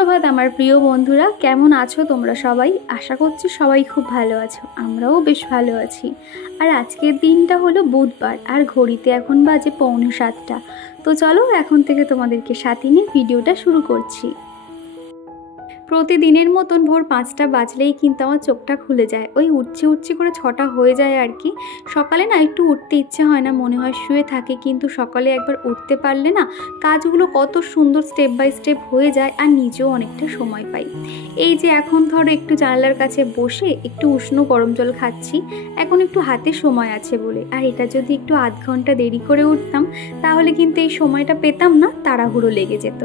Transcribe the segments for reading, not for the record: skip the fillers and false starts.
সুপ্রভাত আমার প্রিয় বন্ধুরা, কেমন আছো তোমরা সবাই? আশা করছি সবাই খুব ভালো আছো, আমরাও বেশ ভালো আছি। আর আজকের দিনটা হলো বুধবার, আর ঘড়িতে এখন বাজে 6:45। তো চলো এখন থেকে তোমাদেরকে সাথে নিয়ে ভিডিওটা শুরু করছি। প্রতিদিনের মতন ভোর 5টা বাজলেই কিন্তু আমার চোখটা খুলে যায়, ওই উঠছি করে 6টা হয়ে যায় আর কি। সকালে না একটু উঠতে ইচ্ছে হয় না, মনে হয় শুয়ে থাকে, কিন্তু সকালে একবার উঠতে পারলে না কাজগুলো কত সুন্দর স্টেপ বাই স্টেপ হয়ে যায়, আর নিজেও অনেকটা সময় পাই। এই যে এখন ধরো একটু জানালার কাছে বসে একটু উষ্ণ গরম জল খাচ্ছি, এখন একটু হাতে সময় আছে বলে। আর এটা যদি একটু আধ ঘন্টা দেরি করে উঠতাম তাহলে কিন্তু এই সময়টা পেতাম না, তাড়াহুড়ো লেগে যেত।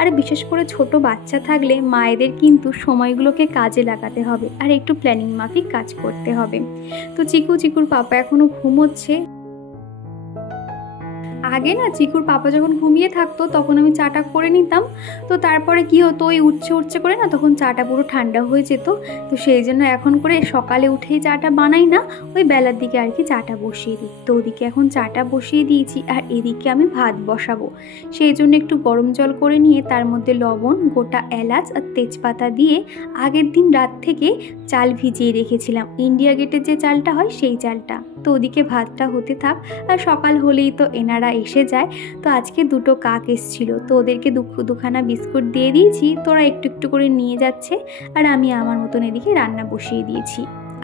আর বিশেষ করে ছোট বাচ্চা থাকলে মায়েদের কিন্তু সময়গুলোকে কাজে লাগাতে হবে, আর একটু প্ল্যানিং মাফিক কাজ করতে হবে। তো চিকুর পাপা এখনো ঘুমোচ্ছে। আগে না চিকুর পাপা যখন ঘুমিয়ে থাকতো তখন আমি চাটা করে নিতাম, তো তারপরে কি হতো, ওই উঠছে করে না তখন চাটা পুরো ঠান্ডা হয়ে যেত। তো সেই জন্য এখন করে সকালে উঠেই চাটা বানাই না, ওই বেলার দিকে আর কি চাটা বসিয়ে দিই। তো ওদিকে এখন চাটা বসিয়ে দিয়েছি, আর এদিকে আমি ভাত বসাবো। সেই জন্য একটু গরম জল করে নিয়ে তার মধ্যে লবণ, গোটা এলাচ আর তেজপাতা দিয়ে আগের দিন রাত থেকে চাল ভিজিয়ে রেখেছিলাম, ইন্ডিয়া গেটের যে চালটা হয় সেই চালটা। তো ওদিকে ভাতটা হতে থাক, আর সকাল হলেই তো এনারা এসে যায়। তো আজকে দুটো কাক এসেছিল, তো ওদেরকে দুখানা বিস্কুট দিয়ে দিয়েছি, তোরা একটু একটু করে নিয়ে যাচ্ছে, আর আমি আমার মতন এদিকে রান্না বসিয়ে দিয়েছি।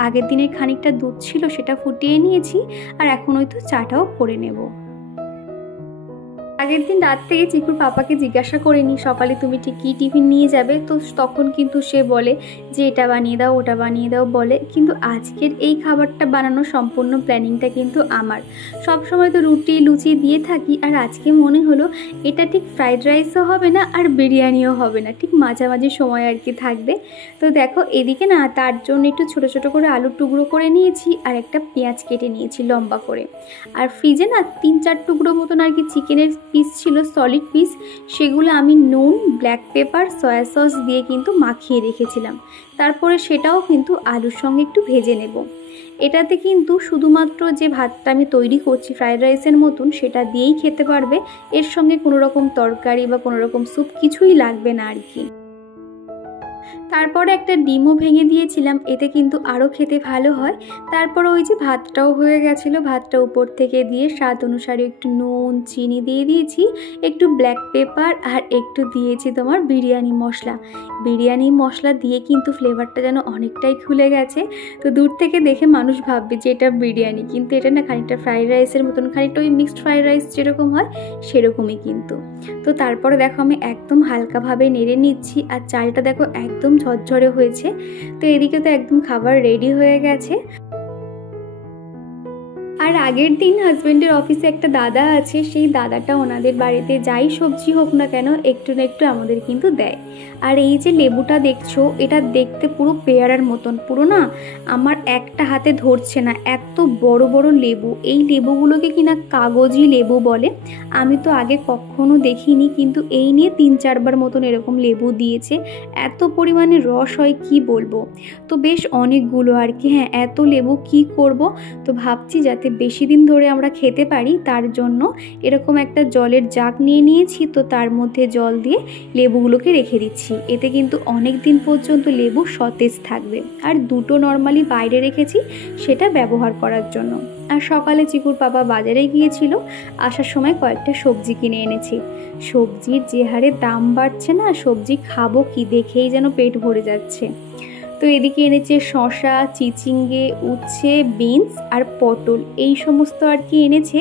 আগের দিনের খানিকটা দুধ ছিল, সেটা ফুটিয়ে নিয়েছি, আর এখন হয়তো চাটাও করে নেব। আগের দিন রাত থেকে চিকুর পাপাকে জিজ্ঞাসা করে নি সকালে তুমি ঠিক কী টিফিন নিয়ে যাবে, তো তখন কিন্তু সে বলে যে এটা বানিয়ে দাও ওটা বানিয়ে দাও বলে, কিন্তু আজকের এই খাবারটা বানানোর সম্পূর্ণ প্ল্যানিংটা কিন্তু আমার। সব সময় তো রুটি লুচি দিয়ে থাকি, আর আজকে মনে হলো এটা ঠিক ফ্রাইড রাইসও হবে না আর বিরিয়ানিও হবে না, ঠিক মাঝামাঝি সময় আর কি থাকবে। তো দেখো এদিকে না তার জন্য একটু ছোট ছোট করে আলুর টুকরো করে নিয়েছি, আর একটা পেঁয়াজ কেটে নিয়েছি লম্বা করে। আর ফ্রিজে না 3-4 টুকরো মতন আর কি চিকেনের পিস ছিল, সলিড পিস, সেগুলো আমি নুন, ব্ল্যাক পেপার, সয়া সস দিয়ে কিন্তু মাখিয়ে রেখেছিলাম। তারপরে সেটাও কিন্তু আলুর সঙ্গে একটু ভেজে নেব। এটাতে কিন্তু শুধুমাত্র যে ভাতটা আমি তৈরি করছি ফ্রাইড রাইসের মতন, সেটা দিয়েই খেতে পারবে, এর সঙ্গে কোনো রকম তরকারি বা কোনো রকম স্যুপ কিছুই লাগবে না আর কি। তারপরে একটা ডিমও ভেঙে দিয়েছিলাম, এতে কিন্তু আরও খেতে ভালো হয়। তারপর ওই যে ভাতটাও হয়ে গেছিলো, ভাতটা উপর থেকে দিয়ে স্বাদ অনুসারে একটু নুন চিনি দিয়ে দিয়েছি, একটু ব্ল্যাক পেপার, আর একটু দিয়েছি তোমার বিরিয়ানি মশলা। বিরিয়ানি মশলা দিয়ে কিন্তু ফ্লেভারটা যেন অনেকটাই খুলে গেছে। তো দূর থেকে দেখে মানুষ ভাববে যে এটা বিরিয়ানি, কিন্তু এটা না খানিকটা ফ্রাইড রাইসের মতন, খানিকটা ওই মিক্সড ফ্রাইড রাইস যেরকম হয় সেরকমই কিন্তু। তো তারপরে দেখো আমি একদম হালকাভাবে নেড়ে নিচ্ছি, আর চালটা দেখো একদম ঝরঝরে হয়েছে। তো এদিকে তো একদম খাবার রেডি হয়ে গেছে। আর আগের দিন হাজব্যান্ডের অফিসে একটা দাদা আছে, সেই দাদাটা ওনাদের বাড়িতে যাই সবজি হোক না কেন একটু না একটু আমাদের কিন্তু দেয়। আর এই যে লেবুটা দেখছো, এটা দেখতে পুরো পেয়ারার মতন, পুরো না আমার একটা হাতে ধরছে না, এত বড় বড় লেবু। এই লেবুগুলোকে কিনা কাগজি লেবু বলে, আমি তো আগে কখনো দেখিনি, কিন্তু এই নিয়ে 3-4 বার মতন এরকম লেবু দিয়েছে। এত পরিমাণে রস হয় কি বলবো। তো বেশ অনেকগুলো আর কি। হ্যাঁ, এত লেবু কি করব, তো ভাবছি যাতে বেশি দিন ধরে আমরা খেতে পারি তার জন্য এরকম একটা জলের জাগ নিয়ে নিয়েছি, তো তার মধ্যে জল দিয়ে লেবুগুলোকে রেখে দিচ্ছি। এতে কিন্তু অনেক দিন পর্যন্ত লেবু সতেজ থাকবে। আর দুটো নর্মালি বাইরে রেখেছি সেটা ব্যবহার করার জন্য। আর সকালে চিকুর পাপা বাজারে গিয়েছিল, আসার সময় কয়েকটা সবজি কিনে এনেছি। সবজির যে হারে দাম বাড়ছে না, সবজি খাবো কি, দেখেই যেন পেট ভরে যাচ্ছে। তো এদিকে এনেছে শসা, চিচিঙ্গে, উচ্ছে, বিনস আর পটল, এই সমস্ত আর কি এনেছে।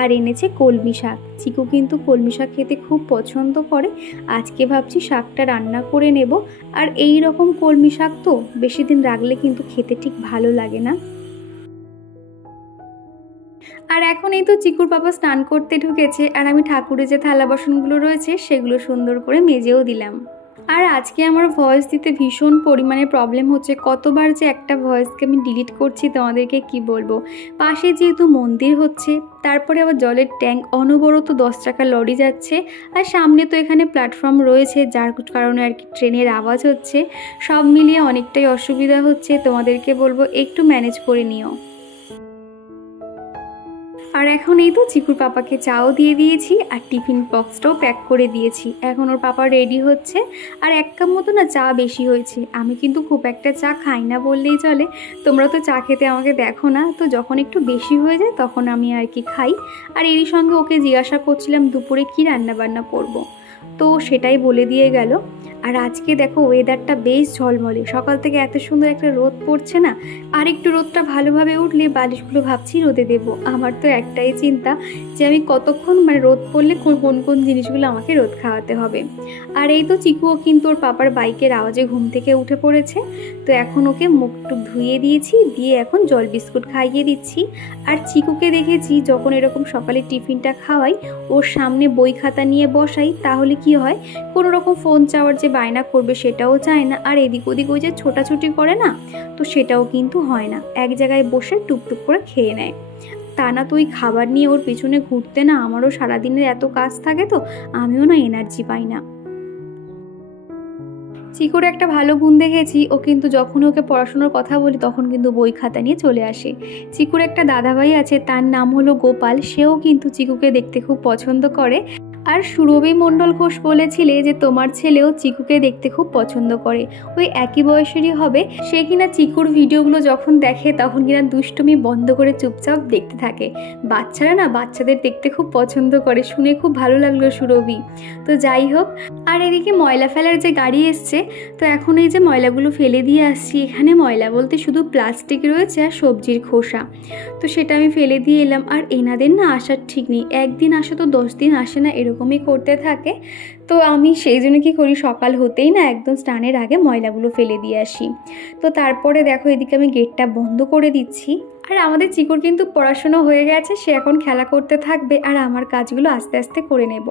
আর এনেছে কলমি শাক। চিকু কিন্তু কলমি শাক খেতে খুব পছন্দ করে, আজকে ভাবছি শাকটা রান্না করে নেব। আর এই রকম কলমি শাক তো বেশি দিন রাখলে কিন্তু খেতে ঠিক ভালো লাগে না। আর এখন এই তো চিকুর পাপা স্নান করতে ঢুকেছে, আর আমি ঠাকুরের যে থালা বাসনগুলো রয়েছে সেগুলো সুন্দর করে মেজেও দিলাম। আর আজকে আমার ভয়েস দিতে ভীষণ পরিমাণে প্রবলেম হচ্ছে, কতবার যে একটা ভয়েসকে আমি ডিলিট করছি তোমাদেরকে কি বলবো। পাশে যেহেতু মন্দির হচ্ছে, তারপরে আবার জলের ট্যাঙ্ক অনবরত 10 চাকা লরি যাচ্ছে, আর সামনে তো এখানে প্ল্যাটফর্ম রয়েছে, যার কারণে আর কি ট্রেনের আওয়াজ হচ্ছে। সব মিলিয়ে অনেকটাই অসুবিধা হচ্ছে, তোমাদেরকে বলবো একটু ম্যানেজ করে নিও। আর এখন এই তো চিকুর পাপাকে চাও দিয়ে দিয়েছি আর টিফিন বক্সটাও প্যাক করে দিয়েছি। এখন ওর পাপা রেডি হচ্ছে। আর এক কাপ মতো না চা বেশি হয়েছে। আমি কিন্তু খুব একটা চা খাই না বললেই চলে, তোমরা তো চা খেতে আমাকে দেখো না, তো যখন একটু বেশি হয়ে যায় তখন আমি আর কি খাই। আর এরই সঙ্গে ওকে জিজ্ঞাসা করছিলাম দুপুরে কি রান্না বান্না করব, তো সেটাই বলে দিয়ে গেল। আর আজকে দেখো ওয়েদারটা বেশ ঝলমলে, সকাল থেকে এত সুন্দর একটা রোদ পড়ছে না। আর একটু রোদটা ভালোভাবে উঠলে বালিশগুলো ভাবছি রোদে দেব। আমার তো একটাই চিন্তা যে আমি কতক্ষণ রোদ পড়লে কোন কোন জিনিসগুলো আমাকে রোদ খাওয়াতে হবে। আর এই তো চিকুও কিন্তু ওর পাপার বাইকের আওয়াজে ঘুম থেকে উঠে পড়েছে। তো এখন ওকে মুখ টুক ধুয়ে দিয়েছি, দিয়ে এখন জল বিস্কুট খাইয়ে দিচ্ছি। আর চিকুকে দেখেছি যখন এরকম সকালে টিফিনটা খাওয়াই, ওর সামনে বই খাতা নিয়ে বসাই, তাহলে কি হয় কোনো রকম ফোন চাওয়ার যে বায়না করবে সেটাও চায় না। আর এদিক ওদিক ওই যে ছোটাছুটি করে না, তো সেটাও কিন্তু হয় না, এক জায়গায় বসে টুকটুক করে খেয়ে নেয়। তা না তো ওই খাবার নিয়ে ওর পিছনে ঘুরতে না আমারও সারাদিনের এত কাজ থাকে, তো আমিও না এনার্জি পাই না। চিকুর একটা ভালো গুণ দেখেছি, ও কিন্তু যখন ওকে পড়াশোনার কথা বলি তখন কিন্তু বই খাতা নিয়ে চলে আসে। চিকুর একটা দাদাভাই আছে, তার নাম হলো গোপাল, সেও কিন্তু চিকুকে দেখতে খুব পছন্দ করে। আর সুরভি মণ্ডল ঘোষ বলেছিলে যে তোমার ছেলেও চিকুকে দেখতে খুব পছন্দ করে, ওই একই বয়সেরই হবে। সে কিনা চিকুর ভিডিওগুলো যখন দেখে তখন কিনা দুষ্টুমি বন্ধ করে চুপচাপ দেখতে থাকে। বাচ্চারা না বাচ্চাদের দেখতে খুব পছন্দ করে, শুনে খুব ভালো লাগলো সুরভি। তো যাই হোক, আর এদিকে ময়লা ফেলার যে গাড়ি এসছে, তো এখন এই যে ময়লাগুলো ফেলে দিয়ে আসছি। এখানে ময়লা বলতে শুধু প্লাস্টিক রয়েছে আর সবজির খোসা, তো সেটা আমি ফেলে দিয়ে এলাম। আর এনাদের না আসার ঠিক নেই, একদিন আসে তো 10 দিন আসে না, এরকমই করতে থাকে। তো আমি সেই জন্য কী করি, সকাল হতেই না একদম স্নানের আগে ময়লাগুলো ফেলে দিয়ে আসি। তো তারপরে দেখো এদিকে আমি গেটটা বন্ধ করে দিচ্ছি। আর আমাদের চিকুর কিন্তু পড়াশোনা হয়ে গেছে, সে এখন খেলা করতে থাকবে আর আমার কাজগুলো আস্তে আস্তে করে নেব।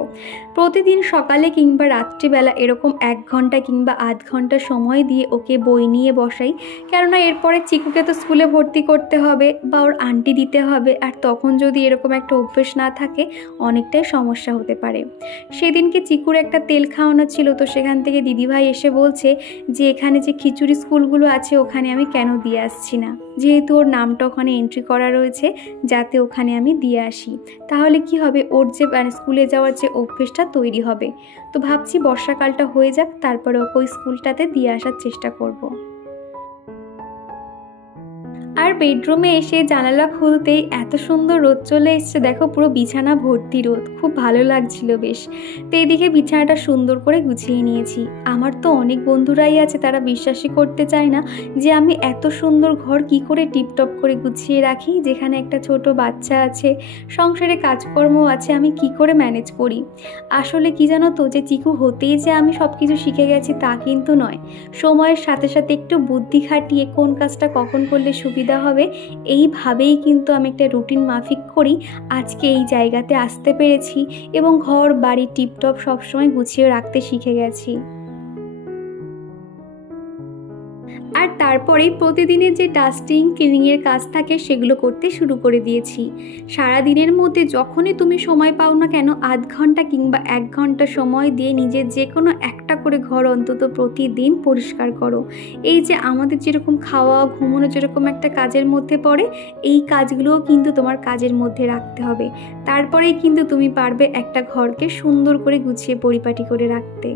প্রতিদিন সকালে কিংবা রাত্রিবেলা এরকম 1 ঘন্টা কিংবা আধ ঘন্টা সময় দিয়ে ওকে বই নিয়ে বসাই, কেননা এরপরে চিকুকে তো স্কুলে ভর্তি করতে হবে বা ওর আন্টি দিতে হবে। আর তখন যদি এরকম একটা অভ্যেস না থাকে অনেকটাই সমস্যা হতে পারে। সেদিনকে চিকুর একটা তেল খাওয়ানো ছিল, তো সেখান থেকে দিদিভাই এসে বলছে যে এখানে যে খিচুড়ি স্কুলগুলো আছে ওখানে আমি কেন দিয়ে আসছি না, যেহেতু ওর নামটা ওখানে এন্ট্রি করা রয়েছে, যাতে ওখানে আমি দিয়ে আসি। তাহলে কি হবে, ওর যে স্কুলে যাওয়ার যে অভ্যেসটা তৈরি হবে। তো ভাবছি বর্ষাকালটা হয়ে যাক, তারপরে ওকে ওই স্কুলটাতে দিয়ে আসার চেষ্টা করব। আর বেডরুমে এসে জানালা খুলতেই এত সুন্দর রোদ চলে এসছে, দেখো পুরো বিছানা ভর্তি রোদ, খুব ভালো লাগছিল বেশ। তো এইদিকে বিছানাটা সুন্দর করে গুছিয়ে নিয়েছি। আমার তো অনেক বন্ধুরাই আছে, তারা বিশ্বাসই করতে চায় না যে আমি এত সুন্দর ঘর কি করে টিপটপ করে গুছিয়ে রাখি, যেখানে একটা ছোট বাচ্চা আছে, সংসারে কাজকর্ম আছে, আমি কি করে ম্যানেজ করি। আসলে কি জানো তো, যে চিকু হতেই যে আমি সব কিছু শিখে গেছি তা কিন্তু নয়। সময়ের সাথে সাথে একটু বুদ্ধি খাটিয়ে কোন কাজটা কখন করলে সুবিধা হবে, এইভাবেই কিন্তু আমি একটা রুটিন মাফিক করি আজকে এই জায়গাতে আসতে পেরেছি এবং ঘর বাড়ি টিপটপ সবসময় গুছিয়ে রাখতে শিখে গেছি। আর তারপরেই প্রতিদিনের যে ডাস্টিং ক্লিনিংয়ের কাজ থাকে সেগুলো করতে শুরু করে দিয়েছি। সারা দিনের মধ্যে যখনই তুমি সময় পাও না কেন, আধ ঘন্টা কিংবা 1 ঘন্টা সময় দিয়ে নিজের যে কোনো একটা করে ঘর অন্তত প্রতিদিন পরিষ্কার করো। এই যে আমাদের যেরকম খাওয়া ঘুমানো যেরকম একটা কাজের মধ্যে পড়ে, এই কাজগুলোও কিন্তু তোমার কাজের মধ্যে রাখতে হবে। তারপরেই কিন্তু তুমি পারবে একটা ঘরকে সুন্দর করে গুছিয়ে পরিপাটি করে রাখতে।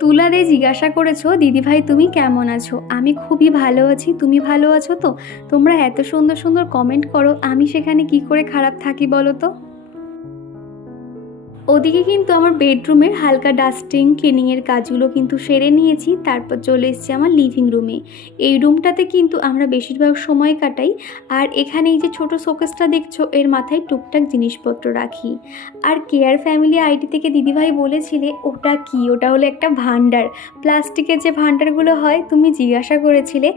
তুলাদে জিজ্ঞাসা করেছো দিদিভাই তুমি কেমন আছো, আমি খুবই ভালো আছি, তুমি ভালো আছো তো? তোমরা এত সুন্দর সুন্দর কমেন্ট করো, আমি সেখানে কি করে খারাপ থাকি বলো তো। ওদিকে কিন্তু আমার বেডরুমের হালকা ডাস্টিং ক্লিনিংয়ের কাজগুলো কিন্তু সেরে নিয়েছি। তারপর চলে এসেছি আমার লিভিং রুমে। এই রুমটাতে কিন্তু আমরা বেশিরভাগ সময় কাটাই। আর এখানে এই যে ছোটো শোকেসটা দেখছো, এর মাথায় টুকটাক জিনিসপত্র রাখি। আর কেয়ার ফ্যামিলি আইডি থেকে দিদিভাই বলেছিলে ওটা কি, ওটা হলো একটা ভান্ডার, প্লাস্টিকের যে ভান্ডারগুলো হয়, তুমি জিজ্ঞাসা করেছিলে,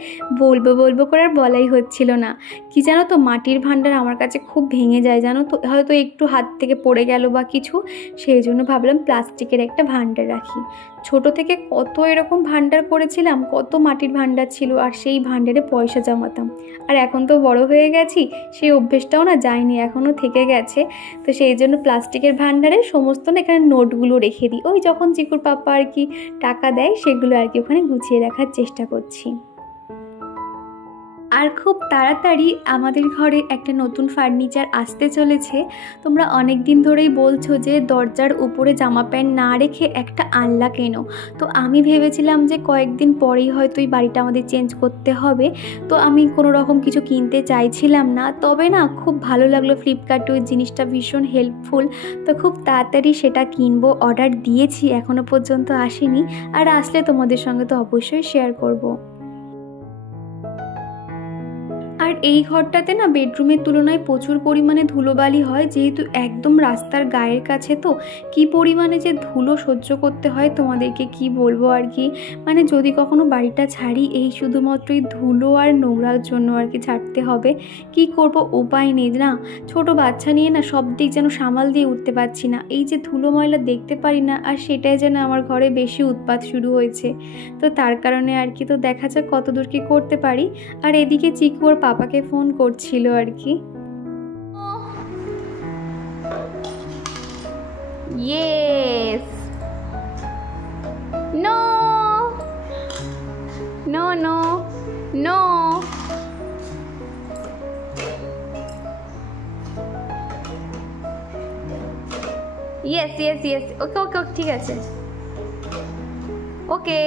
বলবো করে আর বলাই হচ্ছিল না। কি জানো তো, মাটির ভান্ডার আমার কাছে খুব ভেঙে যায় জানো তো, হয়তো একটু হাত থেকে পড়ে গেল বা কিছু, সেই জন্য ভাবলাম প্লাস্টিকের একটা ভান্ডার রাখি। ছোট থেকে কত এরকম ভান্ডার করেছিলাম, কত মাটির ভান্ডার ছিল, আর সেই ভান্ডারে পয়সা জমাতাম। আর এখন তো বড় হয়ে গেছি, সেই অভ্যেসটাও না যায়নি, এখনও থেকে গেছে। তো সেই জন্য প্লাস্টিকের ভান্ডারে সমস্ত না এখানে নোটগুলো রেখে দিই, ওই যখন চিকুর পাপা আর কি টাকা দেয় সেগুলো আর কি ওখানে গুছিয়ে রাখার চেষ্টা করছি। আর খুব তাড়াতাড়ি আমাদের ঘরে একটা নতুন ফার্নিচার আসতে চলেছে। তোমরা অনেক দিন ধরেই বলছো যে দরজার উপরে জামা প্যান্ট না রেখে একটা আনলা কেনো। তো আমি ভেবেছিলাম যে কয়েকদিন পরেই হয়তো এই বাড়িটা আমাদের চেঞ্জ করতে হবে, তো আমি কোনো রকম কিছু কিনতে চাইছিলাম না। তবে না খুব ভালো লাগলো ফ্লিপকার্টে ওই জিনিসটা ভীষণ হেল্পফুল, তো খুব তাড়াতাড়ি সেটা কিনবো। অর্ডার দিয়েছি, এখনও পর্যন্ত আসেনি, আর আসলে তোমাদের সঙ্গে তো অবশ্যই শেয়ার করব। আর এই ঘরটাতে না বেডরুমের তুলনায় প্রচুর পরিমাণে ধুলোবালি হয়, যেহেতু একদম রাস্তার গায়ের কাছে, তো কি পরিমাণে যে ধুলো সহ্য করতে হয় তোমাদেরকে কি বলবো আর কি। মানে যদি কখনো বাড়িটা ছাড়ি এই শুধুমাত্র এই ধুলো আর নোংরার জন্য আর কি ছাড়তে হবে। কি করব, উপায় নেই না। ছোট বাচ্চা নিয়ে না সব দিক যেন সামাল দিয়ে উঠতে পারছি না। এই যে ধুলো ময়লা দেখতে পারি না, আর সেটাই যেন আমার ঘরে বেশি উৎপাত শুরু হয়েছে। তো তার কারণে আর কি, তো দেখা যাক কতদূর কি করতে পারি। আর এদিকে চিকু ওর পাপাকে ফোন করছিল আর কি। Yes, no no no no, yes yes yes, okay okay okay, ঠিক আছে, ওকে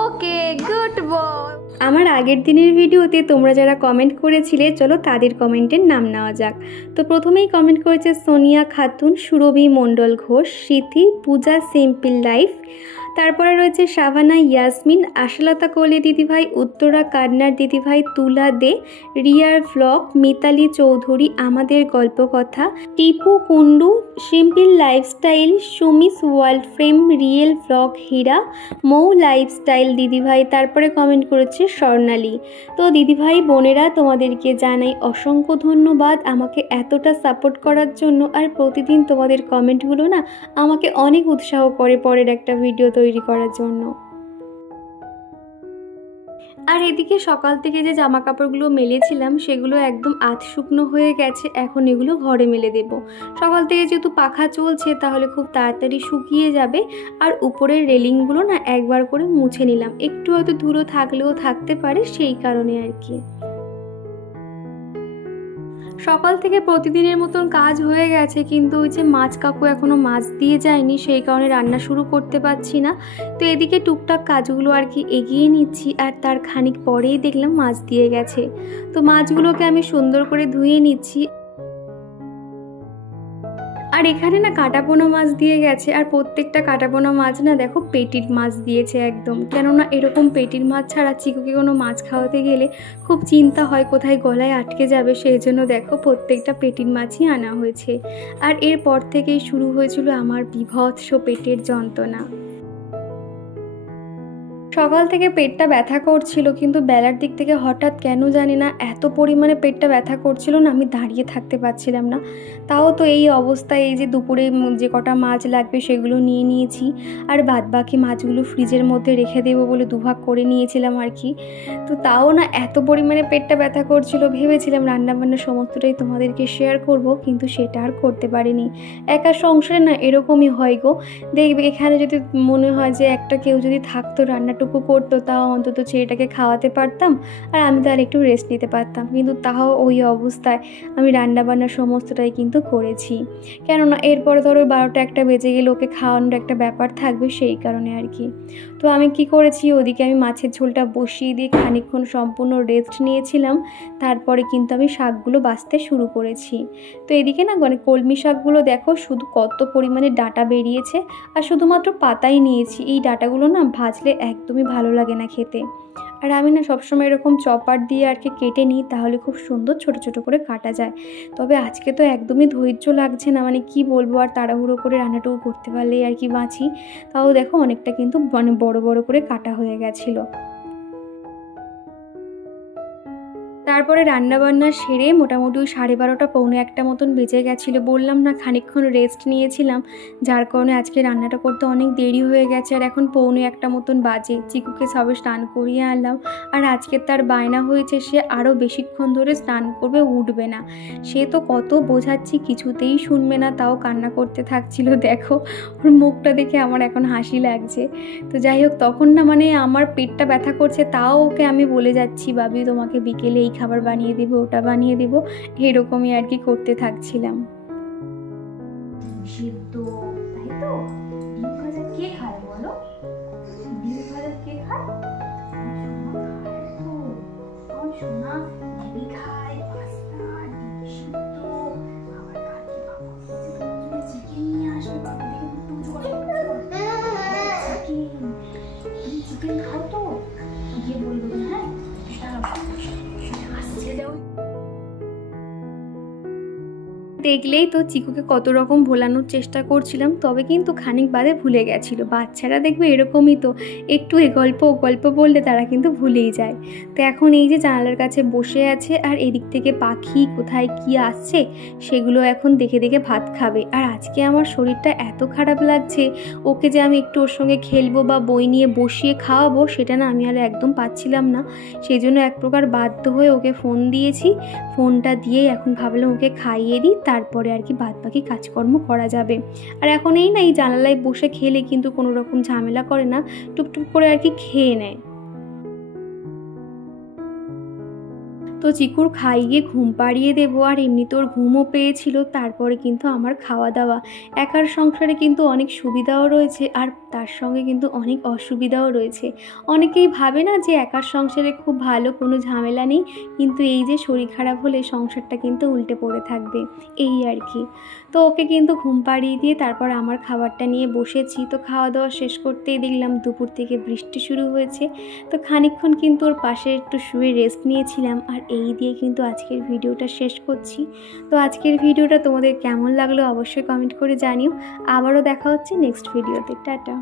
ওকে, গুড বয়। আমার আগের দিনের ভিডিওতে তোমরা যারা কমেন্ট করেছিলে, চলো তাদের কমেন্টের নাম নেওয়া যাক। তো প্রথমেই কমেন্ট করেছে সোনিয়া খাতুন, সুরভি মণ্ডল ঘোষ, স্মৃতি, পূজা সিম্পল লাইফ, তারপরে রয়েছে শাভানা ইয়াসমিন, আশালতা কোহলি দিদিভাই, উত্তরা কান্নার দিদিভাই, তুলা দে, রিয়ার ভ্লগ, মিতালি চৌধুরী, আমাদের গল্প কথা, টিপু কুন্ডু, সিম্পল লাইফস্টাইল, সুমিস world frame, real vlog, Hira, Mou lifestyle দিদিভাই, তারপরে কমেন্ট করেছে স্বর্ণালী। তো দিদিভাই বোনেরা তোমাদেরকে জানাই অসংখ্য ধন্যবাদ আমাকে এতটা সাপোর্ট করার জন্য। আর প্রতিদিন তোমাদের কমেন্টগুলো না আমাকে অনেক উৎসাহ করে পরের একটা ভিডিও তৈরি করার জন্য। আর এদিকে সকাল থেকে যে জামা কাপড়গুলো মেলেছিলাম সেগুলো একদম আধ শুকনো হয়ে গেছে, এখন এগুলো ঘরে মেলে দেব। সকাল থেকে যেহেতু পাখা চলছে তাহলে খুব তাড়াতাড়ি শুকিয়ে যাবে। আর উপরের রেলিংগুলো না একবার করে মুছে নিলাম, একটু হয়তো ধুলো থাকলেও থাকতে পারে, সেই কারণে আর কি। সকাল থেকে প্রতিদিনের মতন কাজ হয়ে গেছে, কিন্তু ওই যে মাছ কাকু এখনও মাছ দিয়ে যায়নি, সেই কারণে রান্না শুরু করতে পারছি না। তো এদিকে টুকটাক কাজগুলো আর কি এগিয়ে নিচ্ছি, আর তার খানিক পরেই দেখলাম মাছ দিয়ে গেছে। তো মাছগুলোকে আমি সুন্দর করে ধুয়ে নিচ্ছি। আর এখানে না কাটাপোনা মাছ দিয়ে গেছে, আর প্রত্যেকটা কাটাপোনা মাছ না দেখো পেটির মাছ দিয়েছে একদম। কেননা এরকম পেটির মাছ ছাড়া চিকুকে কোনো মাছ খাওয়াতে গেলে খুব চিন্তা হয় কোথায় গলায় আটকে যাবে, সেই জন্য দেখো প্রত্যেকটা পেটির মাছই আনা হয়েছে। আর এরপর থেকেই শুরু হয়েছিল আমার বীভৎস পেটের যন্ত্রণা। সকাল থেকে পেটটা ব্যথা করছিল, কিন্তু বেলার দিক থেকে হঠাৎ কেন জানি না এত পরিমাণে পেটটা ব্যথা করছিল না, আমি দাঁড়িয়ে থাকতে পারছিলাম না। তাও তো এই অবস্থায় এই যে দুপুরে যে কটা মাছ লাগবে সেগুলো নিয়ে নিয়েছি, আর বাদবাকি মাছগুলো ফ্রিজের মধ্যে রেখে দেবো বলে দুভাগ করে নিয়েছিলাম আর কি। তো তাও না এত পরিমাণে পেটটা ব্যথা করছিল, ভেবেছিলাম রান্নাবান্না সমস্তটাই তোমাদেরকে শেয়ার করব, কিন্তু সেটা আর করতে পারিনি। একা সংসারে না এরকমই হয় গো। দেখবে এখানে যদি মনে হয় যে একটা কেউ যদি থাকতো রান্নাটুকু করতো, তাও অন্তত ছেলেটাকে খাওয়াতে পারতাম, আর আমি তাহলে একটু রেস্ট নিতে পারতাম। কিন্তু তাও ওই অবস্থায় আমি রান্নাবান্না সমস্তটাই কিন্তু করেছি, কেননা এরপরে ধরো 12টা-1টা বেজে গেলে ওকে খাওয়ানোর একটা ব্যাপার থাকবে, সেই কারণে আর কি। তো আমি কি করেছি, ওদিকে আমি মাছের ঝোলটা বসিয়ে দিয়ে খানিকক্ষণ সম্পূর্ণ রেস্ট নিয়েছিলাম। তারপরে কিন্তু আমি শাকগুলো বাছতে শুরু করেছি। তো এদিকে না মানে কলমি শাকগুলো দেখো শুধু কত পরিমাণে ডাঁটা বেরিয়েছে, আর শুধুমাত্র পাতাই নিয়েছি। এই ডাঁটাগুলো না ভাজলে একদমই ভালো লাগে না খেতে। আর আমি না সবসময় এরকম চপার দিয়ে আর কি কেটে নিই, তাহলে খুব সুন্দর ছোট ছোট করে কাটা যায়। তবে আজকে তো একদমই ধৈর্য লাগছে না, মানে কি বলবো, আর তাড়াহুড়ো করে রান্নাটুকু করতে পারলেই আর কি বাঁচি। তাও দেখো অনেকটা কিন্তু মানে বড় বড় করে কাটা হয়ে গেছিলো। তারপরে রান্নাবান্না সেরে মোটামুটি ওই 12:30 পৌনে 1টা মতন বেজে গেছিলো। বললাম না খানিকক্ষণ রেস্ট নিয়েছিলাম, যার কারণে আজকে রান্নাটা করতে অনেক দেরি হয়ে গেছে। আর এখন পৌনে 1টা মতন বাজে। চিকুকে সবে স্নান করিয়ে আনলাম। আর আজকে তার বায়না হয়েছে সে আরও বেশিক্ষণ ধরে স্নান করবে, উঠবে না। সে তো কত বোঝাচ্ছি কিছুতেই শুনবে না, তাও কান্না করতে থাকছিল। দেখো ওর মুখটা দেখে আমার এখন হাসি লাগছে। তো যাই হোক, তখন না মানে আমার পেটটা ব্যথা করছে, তাও ওকে আমি বলে যাচ্ছি বাবি তোমাকে বিকেলে এই খাবার বানিয়ে দেবো, ওটা বানিয়ে দেবো, এরকমই আর কি করতে থাকছিলাম। সিদ্ধ, তাই তো? ডিম ভাজা কে খায় বলো? ডিম ভাজা কে খায়? সোনা ডিম খায়, পাস্তা, ডিম সিদ্ধ, আবার কাকি বাবা বলছে তোমার জন্য চিকেন নিয়ে আসবে, বাবা দেখে মুখটা উঁচু করে চিকেন। তুমি চিকেন খাও তো? গিয়ে বলবো হ্যাঁ, আসছে যাও। দেখলেই তো চিকুকে কত রকম ভোলানোর চেষ্টা করছিলাম, তবে কিন্তু খানিক বাদে ভুলে গেছিলো। বাচ্চারা দেখবে এরকমই তো, একটু এ গল্প ও গল্প বললে তারা কিন্তু ভুলেই যায়। তো এখন এই যে জানালার কাছে বসে আছে, আর এদিক থেকে পাখি কোথায় কি আসছে সেগুলো এখন দেখে দেখে ভাত খাবে। আর আজকে আমার শরীরটা এত খারাপ লাগছে, ওকে যে আমি একটু ওর সঙ্গে খেলবো বা বই নিয়ে বসিয়ে খাওয়াবো সেটা না আমি আর একদম পাচ্ছিলাম না। সেই জন্য এক প্রকার বাধ্য হয়ে ওকে ফোন দিয়েছি। ফোনটা দিয়েই এখন ভাবলাম ওকে খাইয়ে দিই, তারপরে আর কি বাদ বাকি কাজকর্ম করা যাবে। আর এখন এই না এই জানালায় বসে খেলে কিন্তু কোনো রকম ঝামেলা করে না, টুকটুক করে আর কি খেয়ে নেয়। তো চিকুর খাইয়ে ঘুম পাড়িয়ে দেবো, আর এমনি তোর ঘুমও পেয়েছিল। তারপরে কিন্তু আমার খাওয়া দাওয়া। একার সংসারে কিন্তু অনেক সুবিধাও রয়েছে, আর তার সঙ্গে কিন্তু অনেক অসুবিধাও রয়েছে। অনেকেই ভাবে না যে একার সংসারে খুব ভালো, কোনো ঝামেলা নেই, কিন্তু এই যে শরীর খারাপ হলে সংসারটা কিন্তু উল্টে পড়ে থাকবে, এই আর কি। তো ওকে কিন্তু ঘুম পাড়িয়ে দিয়ে তারপর আমার খাবারটা নিয়ে বসেছি। তো খাওয়া দাওয়া শেষ করতেই দেখলাম দুপুর থেকে বৃষ্টি শুরু হয়েছে। তো খানিকক্ষণ কিন্তু ওর পাশে একটু শুয়ে রেস্ট নিয়েছিলাম। আর এই দিয়ে কিন্তু আজকের ভিডিওটা শেষ করছি। তো আজকের ভিডিওটা তোমাদের কেমন লাগলো অবশ্যই কমেন্ট করে জানিও। আবারও দেখা হচ্ছে নেক্সট ভিডিওতে। টাটা।